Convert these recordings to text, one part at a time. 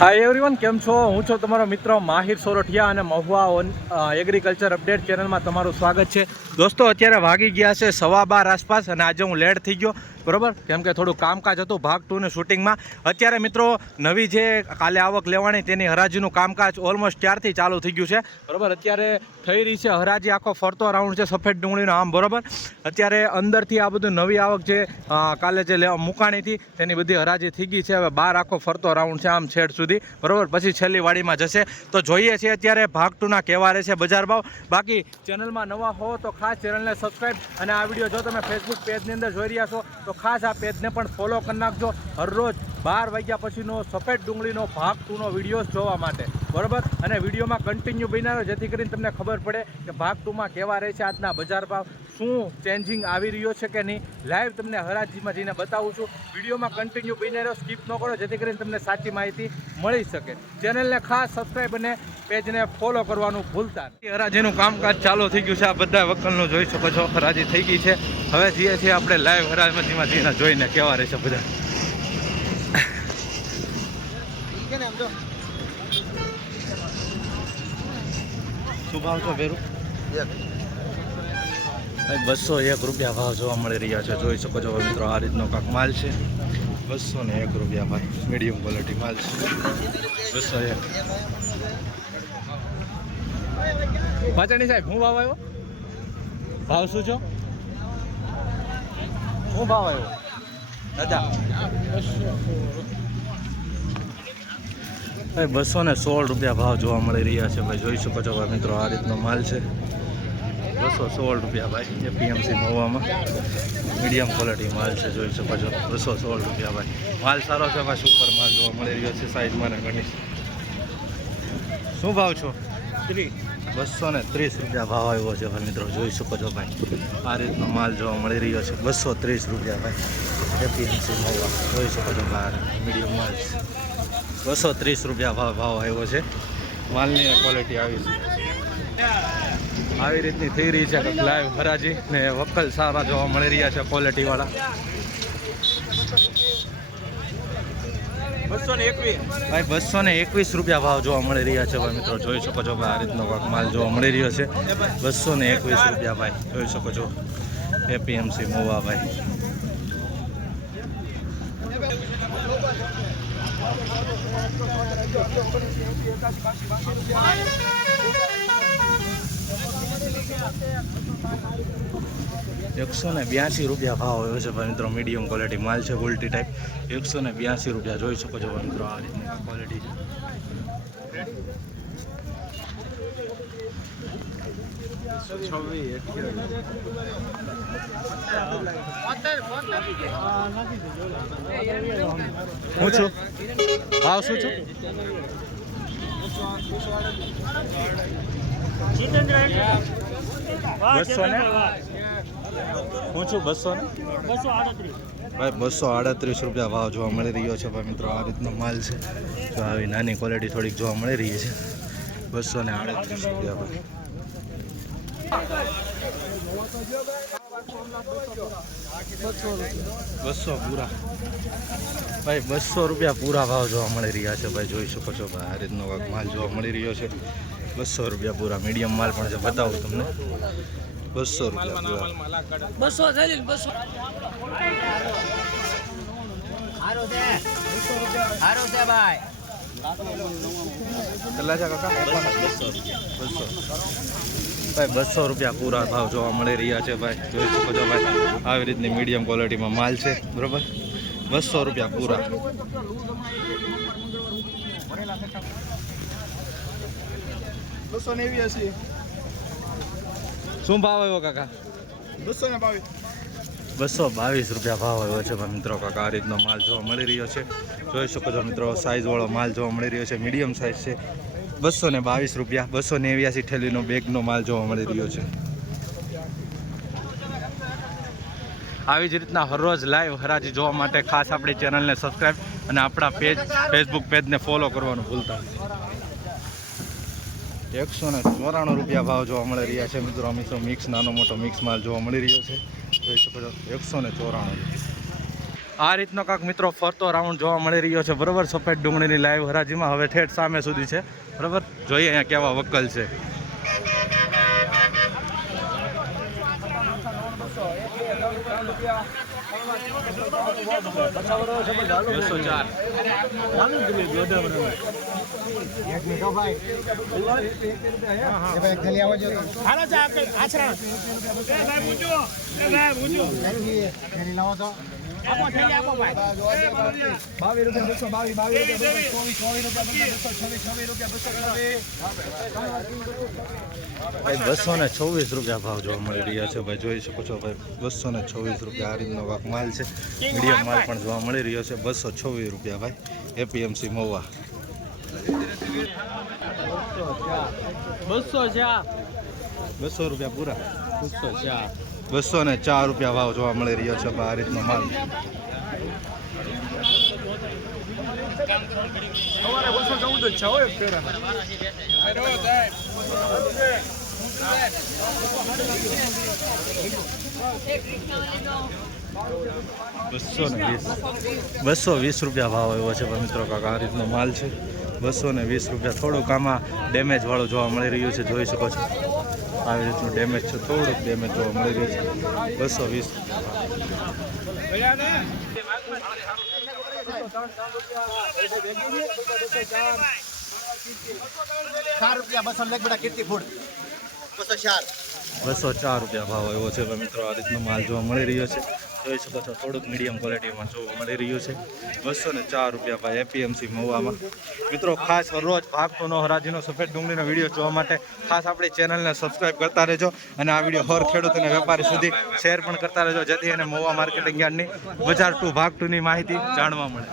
Hi everyone, કેમ છો? હું છું તમારો મિત્ર માહિર સોરઠિયા અને મહુવા એગ્રીકલ્ચર અપડેટ ચેનલમાં તમારું સ્વાગત છે. દોસ્તો, અત્યારે વાગી ગયા છે 12:15 આસપાસ અને આજે હું લેટ થઈ ગયો, બરાબર, કેમ કે થોડું કામકાજ હતું ભાગ 2 ને શૂટિંગમાં. અત્યારે મિત્રો નવી જે કાલે આવક લેવાની તેની હરાજીનું કામકાજ ઓલમોસ્ટ ત્યારથી ચાલુ થઈ ગયું છે, બરાબર. અત્યારે થઈ રહી છે હરાજી, આખો ફરતો રાઉન્ડ છે સફેદ ડુંગળીનો, આમ બરાબર. અત્યારે અંદરથી આ બધું નવી આવક જે કાલે જે મુકાણી હતી તેની બધી હરાજી થઈ ગઈ છે. હવે બહાર આખો ફરતો રાઉન્ડ છે આમ છેડ સુધી, બરાબર. પછી છેલ્લી વાડીમાં જશે. તો જોઈએ છીએ અત્યારે ભાગ 2ના કેવા રહેશે બજાર ભાવ. બાકી ચેનલમાં નવા હો તો ખાસ ચેનલને સબસ્ક્રાઈબ, અને આ વિડીયો જો તમે ફેસબુક પેજની અંદર જોઈ રહ્યા છો તો ખાસ આ પેજને પણ ફોલો કરી નાખજો, હરરોજ 12 વાગ્યા પછીનો સફેદ ડુંગળીનો ભાગ 2નો વિડીયો જોવા માટે, બરાબર. અને વિડીયોમાં કન્ટિન્યુ બનાવો જેથી કરીને તમને ખબર પડે કે ભાગ 2માં કેવા રહેશે આજના બજાર ભાવ, શું ચેન્જિંગ આવી રહ્યો છે કે નહીં. લાઈવ તમને હરાજીમાં જઈને બતાવું છું. વિડીયોમાં કન્ટિન્યુ બની રહ્યો, સ્કીપ ન કરો જેથી કરીને તમને સાચી માહિતી મળી શકે. ચેનલને ખાસ સબસ્ક્રાઈબ અને પેજને ફોલો કરવાનું ભૂલતા નહીં. હરાજીનું કામકાજ ચાલુ થઈ ગયું છે, આ બધા વકલનું જોઈ શકો છો, હરાજી થઈ ગઈ છે. હવે જઈએ છીએ આપણે લાઈવ હરાજીમાં જઈને જોઈને કેવા રહેશે બધા. શું ભાવ છો ભેરું? 201 રૂપિયા ભાવ જોવા મળી રહ્યા છે, જોઈ શકો છો મિત્રો. આ રીતનો કાંક માલ છે, 201 રૂપિયા ભાઈ, મીડિયમ ક્વોલિટી માલ છે, 201. પાચાણી સાહેબ, શું ભાવ આવ્યો? ભાવ શું છો? શું ભાવ આવ્યો દાદા? 216 રૂપિયા ભાવ જોવા મળી રહ્યા છે ભાઈ, જોઈ શકો છો ભાઈ મિત્રો. આ રીતનો માલ છે, 216 રૂપિયા ભાઈ, એપીએમસી મહુવામાં મીડિયમ ક્વોલિટી માલ છે, જોઈ શકો છો. 216 રૂપિયા ભાઈ, માલ સારો છે ભાઈ, સુપર માલ જોવા મળી રહ્યો છે સાઈઝમાં ને ઘણી. શું ભાવ છો? 230 રૂપિયા ભાવ આવ્યો છે ભાઈ મિત્રો, જોઈ શકો છો ભાઈ. આ રીતનો માલ જોવા મળી રહ્યો છે, 230 રૂપિયા ભાઈ, એપીએમસી મહુવા, જોઈ શકો છો ભાઈ. મીડિયમ માલ 230 રૂપિયા ભાવ આવ્યો છે. માલની ક્વોલિટી આવી છે, આવી રીતની થઈ રહી છે લાઈવ હરાજી, ને વકલ સારા જોવા મળી રહ્યા છે ક્વોલિટી વાળા. 221 રૂપિયા ભાવ જોવા મળી રહ્યા છે ભાઈ મિત્રો, જોઈ શકો છો ભાઈ. આ રીતનો માલ જોવા મળી રહ્યો છે, 221 રૂપિયા ભાઈ, જોઈ શકો છો. એપીએમસી મહુવા ભાઈ. ₹182 રૂપિયા ભાવ આવ્યો છે ભાઈ મિત્રો, મીડિયમ ક્વોલિટી માલ છે, ઉલટી ટાઈપ. 182 રૂપિયા, જોઈ શકો છો ભાઈ મિત્રો. આ રીતની ક્વોલિટી છે. હું છું ભાવ શું છું? 200 ને હું છું 200 ને ભાઈ, 238 રૂપિયા ભાવ જોવા મળી રહ્યો છે ભાઈ મિત્રો. આ રીતનો માલ છે, તો આવી નાની ક્વોલિટી થોડીક જોવા મળી રહી છે. 238 રૂપિયા ભાઈ. 200 પૂરા ભાઈ, 200 રૂપિયા પૂરા ભાવ જોવા મળી રહ્યા છે ભાઈ, જોઈ શકો છો ભાઈ. આ રીતનો માલ જોવા મળી રહ્યો છે, 200 રૂપિયા પૂરા. મીડિયમ માલ પણ છે, બતાવું તમને. 200 રૂપિયા પૂરા. 200 ભાઈ. કેટલા છે કાકા? 200 રૂપિયા પૂરા ભાવ જોવા મળી રહ્યા છે ભાઈ, જોઈ શકો છો ભાઈ. આવી રીતની મીડિયમ ક્વોલિટીમાં માલ છે, બરોબર. 200 રૂપિયા પૂરા. 289. શું ભાવ આવ્યો કાકા? 222 રૂપિયા ભાવ આવ્યો છે ભાઈ મિત્રો. કાકા આ રીતનો માલ જોવા મળી રહ્યો છે, જોઈ શકો છો મિત્રો. સાઇઝવાળો માલ જોવા મળી રહ્યો છે, મીડિયમ સાઇઝ છે. 222 રૂપિયા. 289 થેલીનો બેગનો માલ જોવા મળી રહ્યો છે. આવી જ રીતના હરરોજ લાઈવ હરાજી જોવા માટે ખાસ આપણી ચેનલને સબસ્ક્રાઈબ અને આપણા ફેસબુક પેજને ફોલો કરવાનું ભૂલતા નહીં. 194 રૂપિયા ભાવ જોવા મળી રહ્યા છે મિત્રો. અમીસો મિક્સ નાનો મોટો મિક્સ માલ જોવા મળી રહ્યો છે, જોઈ શકો છો. 194. આ રીતનો કાંક મિત્રો ફરતો રાઉન્ડ જોવા મળી રહ્યો છે બરાબર. સફેદ ડુંગળીની લાઈવ હરાજીમાં હવે ઠેઠ સામે સુધી છે બરાબર. જોઈએ અહીંયા કેવા વકલ છે. ભાઈ 226 રૂપિયા ભાવ જોવા મળી રહ્યા છે ભાઈ. જોઈ શકો છો ભાઈ 226 રૂપિયા આ રીતનો કાંક માલ છે. મીડિયમ માલ પણ જોવા મળી રહ્યો છે 226 રૂપિયા ભાઈ. એપીએમસી મહુવા 200 રૂપિયા પૂરા. 204 રૂપિયા ભાવ જોવા મળી રહ્યો છે આ રીતનો માલ. ₹220 રૂપિયા ભાવ આવ્યો છે મિત્રો. કાકા આ રીતનો માલ છે 220 રૂપિયા. થોડુંક આમાં ડેમેજ વાળું જોવા મળી રહ્યું છે. જોઈ શકો છો આવી રીતનું ડેમેજ છે. થોડુંક ડેમેજ જોવા મળી રહ્યું છે 220. ₹204 રૂપિયા ભાવ આવ્યો છે મિત્રો. આ રીતનો માલ જોવા મળી રહ્યો છે. જોઈ શકો છો થોડુંક મીડિયમ ક્વોલિટીમાં જોવા મળી રહ્યું છે 204 રૂપિયા ભાઈ. એપીએમસી મહુવામાં મિત્રો. ખાસ રોજ ભાગતો હરાજીનો સફેદ ડુંગળીનો વિડીયો જોવા માટે ખાસ આપણી ચેનલને સબસ્ક્રાઈબ કરતા રહેજો અને આ વિડીયો હર ખેડૂત અને વેપારી સુધી શેર પણ કરતા રહેજો, જેથી એને મહુવા માર્કેટિંગ યાર્ડની બજાર ટુ ભાગ ટુની માહિતી જાણવા મળે.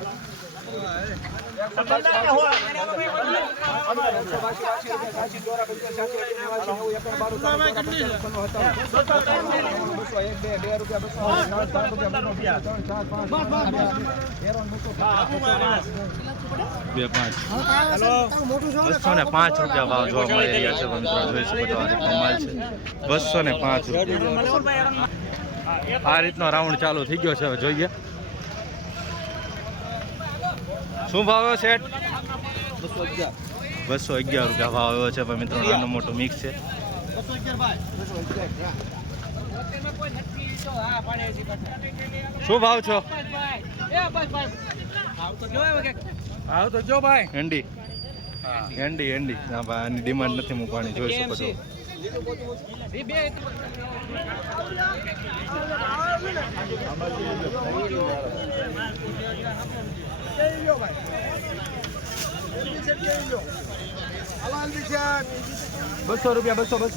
₹205 રૂપિયા ભાવ જોવા મળી રહ્યા છે મિત્રો. જોઈ શકો છો આ રીતનો માલ છે 205 રૂપિયા. આ રીતનો રાઉન્ડ ચાલુ થઈ ગયો છે. હવે જોઈએ શું ભાવ આવ્યો સેટ. 211 રૂપિયા ભાવ આવ્યો છે ભાઈ મિત્રો. નાનું મોટું મિક્સ છે. શું ભાવ છો. આવ તો જો ભાઈ. એન્ડી ના ભાઈ આની ડિમાન્ડ નથી મૂકવાની. જોઈ શકો છો ₹200 રૂપિયા. 200 રૂપિયા. 200 રૂપિયા. 200 1 રૂપિયા 2 3 4 5 6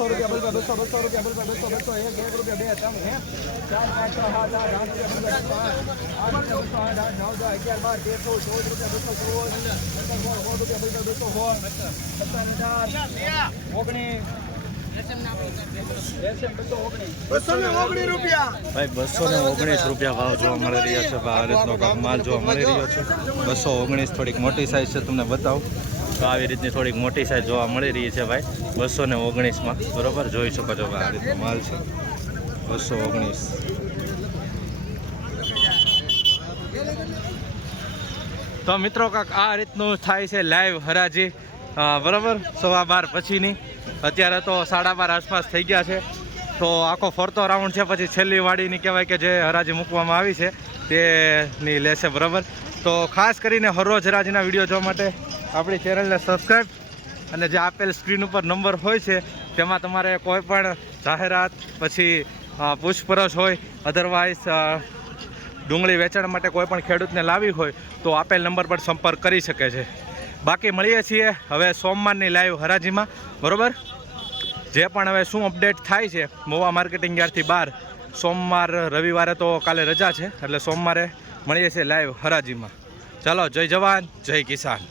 219 રૂપિયા ભાવ જોવા મળી રહ્યા છે. આ રીતનો માલ જોવા મળી રહ્યો છે 219. થોડીક મોટી સાઈઝ છે તમને બતાવું તો આવી રીતની થોડીક મોટી સાઈઝ જોવા મળી રહી છે ભાઈ 219માં બરોબર. જોઈ શકો છો આ રીતનો માલ છે 219. તો મિત્રો કાંક આ રીતનું થાય છે લાઈવ હરાજી બરાબર 12:15 પછીની. અત્યારે તો 12:30 આસપાસ થઈ ગયા છે. તો આખો ફરતો રાઉન્ડ છે. પછી છેલ્લી વાડીની કહેવાય કે જે હરાજી મૂકવામાં આવી છે તેની લેશે બરાબર. તો ખાસ કરીને હરરોજ હરાજીના વિડીયો જોવા માટે આપણી ચેનલને સબસ્ક્રાઈબ અને જે આપેલ સ્ક્રીન ઉપર નંબર હોય છે તેમાં તમારે કોઈ પણ જાહેરાત પછી પૂછપરછ હોય અધરવાઇઝ ડુંગળી વેચાણ માટે કોઈ પણ ખેડૂતને લાવી હોય તો આપેલ નંબર પર સંપર્ક કરી શકે છે. બાકી મળીએ છીએ હવે સોમવારની લાઈવ હરાજીમાં બરાબર. જે પણ હવે શું અપડેટ થાય છે મહુવા માર્કેટિંગ યાર્ડથી બહાર. સોમવાર રવિવારે તો કાલે રજા છે એટલે સોમવારે મળીએ છીએ લાઈવ હરાજીમાં. ચાલો જય જવાન જય કિસાન.